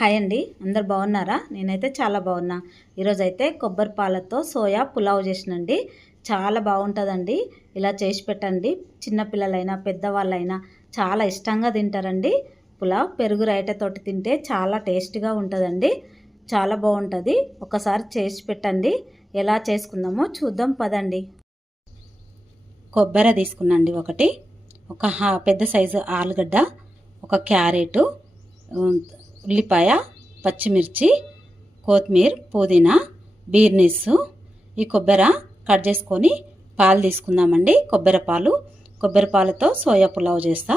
Hi అండి. అందరు బాగున్నారా? నేనైతే చాలా బాగున్నా. ఈరోజు అయితే కొబ్బరి పాలతో సోయా పులావ్ చేసినండి. చాలా బాగుంటుందండి. ఇలా చేసి పెట్టండి. చిన్నపిల్లలైనా పెద్దవాళ్ళైనా చాలా ఇష్టంగా తింటారండి. పులావ్ పెరుగు రైటతోటి తింటే చాలా టేస్ట్గా ఉంటుందండి. చాలా బాగుంటుంది. ఒకసారి చేసి పెట్టండి. ఎలా చేసుకుందామో చూద్దాం. పదండి. కొబ్బరి తీసుకున్నాండి ఒకటి. ఒక హా- పెద్ద సైజు ఆలుగడ్డ ఒక క్యారెటు ఉల్లిపాయ పచ్చిమిర్చి కొత్తిమీర పుదీనా బీర్నీస్ ఈ కొబ్బరి కట్ చేసుకొని పాలు తీసుకుందామండి. కొబ్బరి పాలు. కొబ్బరి పాలతో సోయా పులావ్ చేస్తా.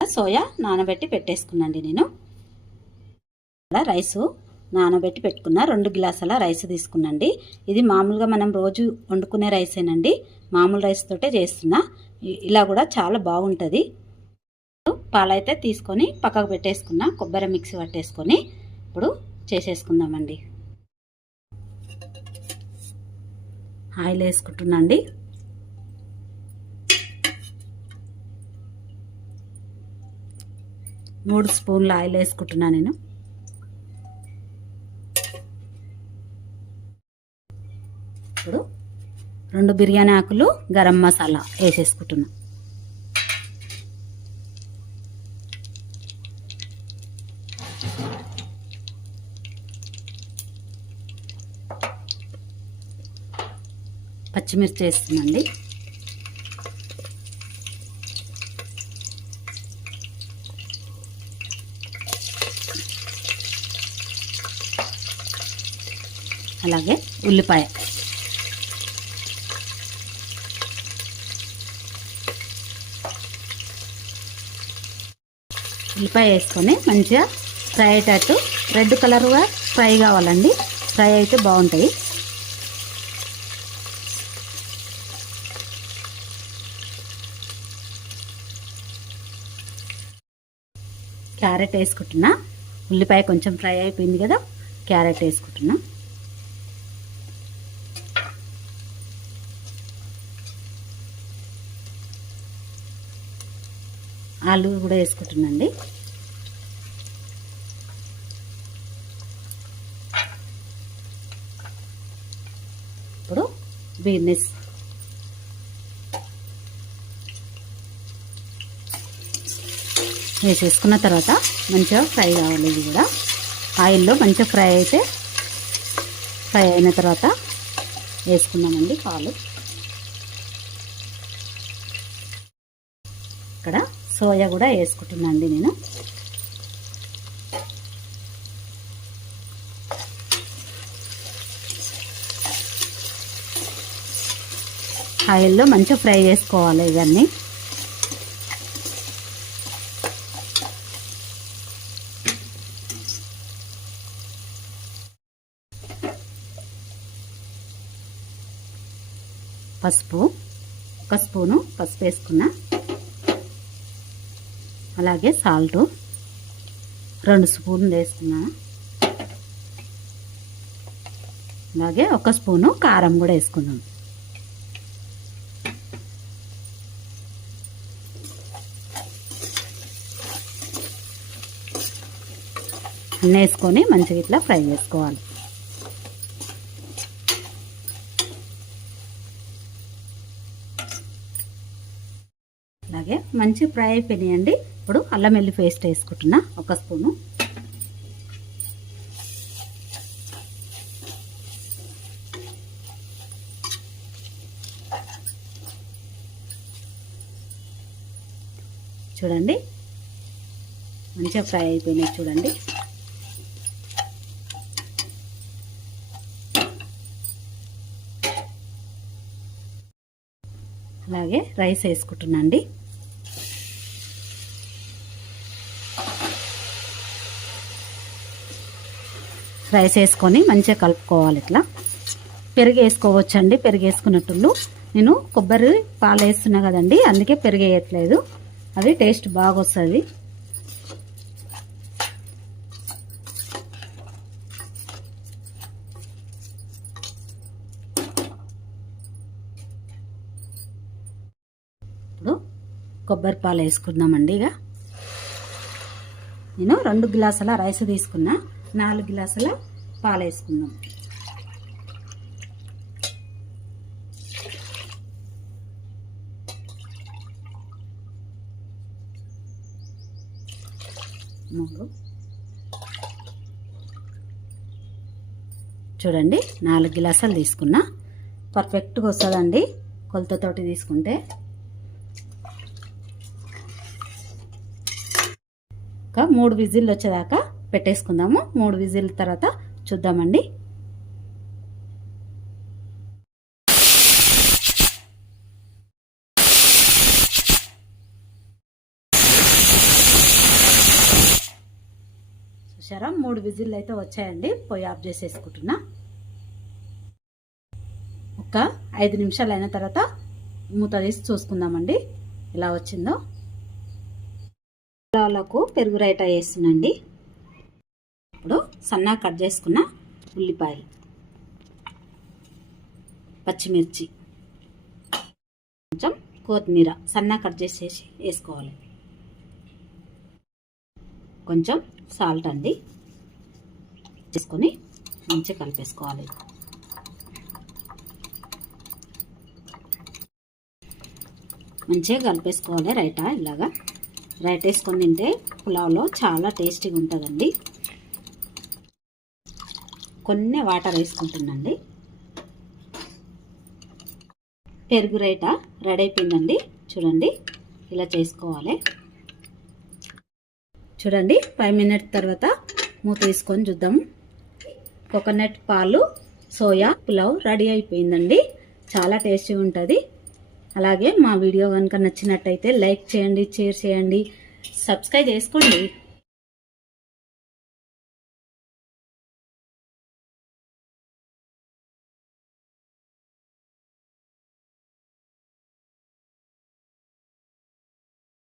సోయా నానబెట్టి పెట్టేసుకున్నాండి నేను. రైసు నానబెట్టి పెట్టుకున్న రెండు గ్లాసుల రైస్ తీసుకున్నాండి ఇది మామూలుగా మనం రోజు వండుకునే రైసేనండి. మామూలు రైస్ తోటే చేస్తున్నా. ఇలా కూడా చాలా బాగుంటుంది. పాలైతే తీసుకొని పక్కకు పెట్టేసుకున్న కొబ్బరి మిక్సీ పట్టేసుకొని ఇప్పుడు చేసేసుకుందామండి. ఆయిల్ వేసుకుంటున్నాండి మూడు స్పూన్ల ఆయిల్ వేసుకుంటున్నా నేను. ఇప్పుడు రెండు బిర్యానీ ఆకులు గరం మసాలా వేసేసుకుంటున్నాను పచ్చిమిర్చి వేస్తుందండి అలాగే ఉల్లిపాయ. ఉల్లిపాయ వేసుకొని మంచిగా ఫ్రై అయ్యేటట్టు రెడ్ కలర్గా ఫ్రై కావాలండి. ఫ్రై అయితే బాగుంటాయి. క్యారెట్ వేసుకుంటున్నా. ఉల్లిపాయ కొంచెం ఫ్రై అయిపోయింది కదా క్యారెట్ వేసుకుంటున్నా. ఆలు కూడా వేసుకుంటున్నాండి ఇప్పుడు బీర్నెస్ వేసేసుకున్న తర్వాత మంచిగా ఫ్రై కావాలి ఇది కూడా. ఆయిల్లో మంచిగా ఫ్రై అయితే ఫ్రై అయిన తర్వాత వేసుకున్నామండి పాలు. ఇక్కడ సోయా కూడా వేసుకుంటున్నాండి నేను. ఆయిల్లో మంచిగా ఫ్రై చేసుకోవాలి ఇవన్నీ. పసుపు ఒక స్పూను పసుపు వేసుకున్నా. అలాగే సాల్ట్ రెండు స్పూన్లు వేసుకున్నా. అలాగే ఒక స్పూను కారం కూడా వేసుకున్నాం. అన్నీ వేసుకొని మంచిగా ఇట్లా ఫ్రై చేసుకోవాలి అలాగే మంచి ఫ్రై అయిపోయినాయండి. ఇప్పుడు అల్లం వెల్లి పేస్ట్ వేసుకుంటున్నా ఒక స్పూను. చూడండి మంచిగా ఫ్రై అయిపోయినాయి చూడండి. అలాగే రైస్ వేసుకుంటున్నా రైస్ వేసుకొని మంచిగా కలుపుకోవాలి ఇట్లా. పెరుగు వేసుకోవచ్చండి పెరుగు వేసుకున్నట్టుళ్ళు నేను కొబ్బరి పాలు వేస్తున్నా కదండి అందుకే పెరుగు వేయట్లేదు. అది టేస్ట్ బాగా వస్తుంది ఇప్పుడు కొబ్బరి పాలు వేసుకుందామండి ఇక. నేను రెండు గ్లాసుల రైస్ తీసుకున్నా. నాలుగు గ్లాసుల పాలు వేసుకుందాం మూడు. చూడండి నాలుగు గ్లాసులు తీసుకున్నా. పర్ఫెక్ట్గా వస్తుందండి. కొలతతోటి తీసుకుంటే. ఒక మూడు విజిల్లు వచ్చేదాకా పెట్టేసుకుందాము. మూడు విజిల్ తర్వాత చూద్దామండి. చూసారా మూడు విజిల్లు అయితే వచ్చాయండి. పొయ్యి ఆఫ్ చేసేసుకుంటున్నా. ఒక ఐదు నిమిషాలు అయిన తర్వాత మూత తీసి చూసుకుందామండి. ఎలా వచ్చిందో. పెరుగు రైటా వేస్తున్నాండి సన్నగా కట్ చేసుకున్న ఉల్లిపాయలు. పచ్చిమిర్చి. కొంచెం కొత్తిమీర సన్నగా కట్ చేసేసి వేసుకోవాలి. కొంచెం సాల్ట్ అండి. చేసుకొని మంచిగా కలిపేసుకోవాలి. మంచిగా కలిపేసుకోవాలి రైటా ఇలాగా. రైట్ వేసుకొని తింటే పులావ్లో చాలా టేస్టీగా ఉంటుందండి. కొన్ని వాటర్ వేసుకుంటుందండి పెరుగు రైట రెడీ అయిపోయిందండి. చూడండి ఇలా చేసుకోవాలి. చూడండి ఫైవ్ మినిట్స్ తర్వాత మూత తీసుకొని చూద్దాము కోకోనట్ పాలు సోయా పులావ్ రెడీ అయిపోయిందండి. చాలా టేస్టీగా ఉంటుంది. అలాగే మా వీడియో కనుక నచ్చినట్టయితే లైక్ చేయండి షేర్ చేయండి. సబ్స్క్రైబ్ చేసుకోండి.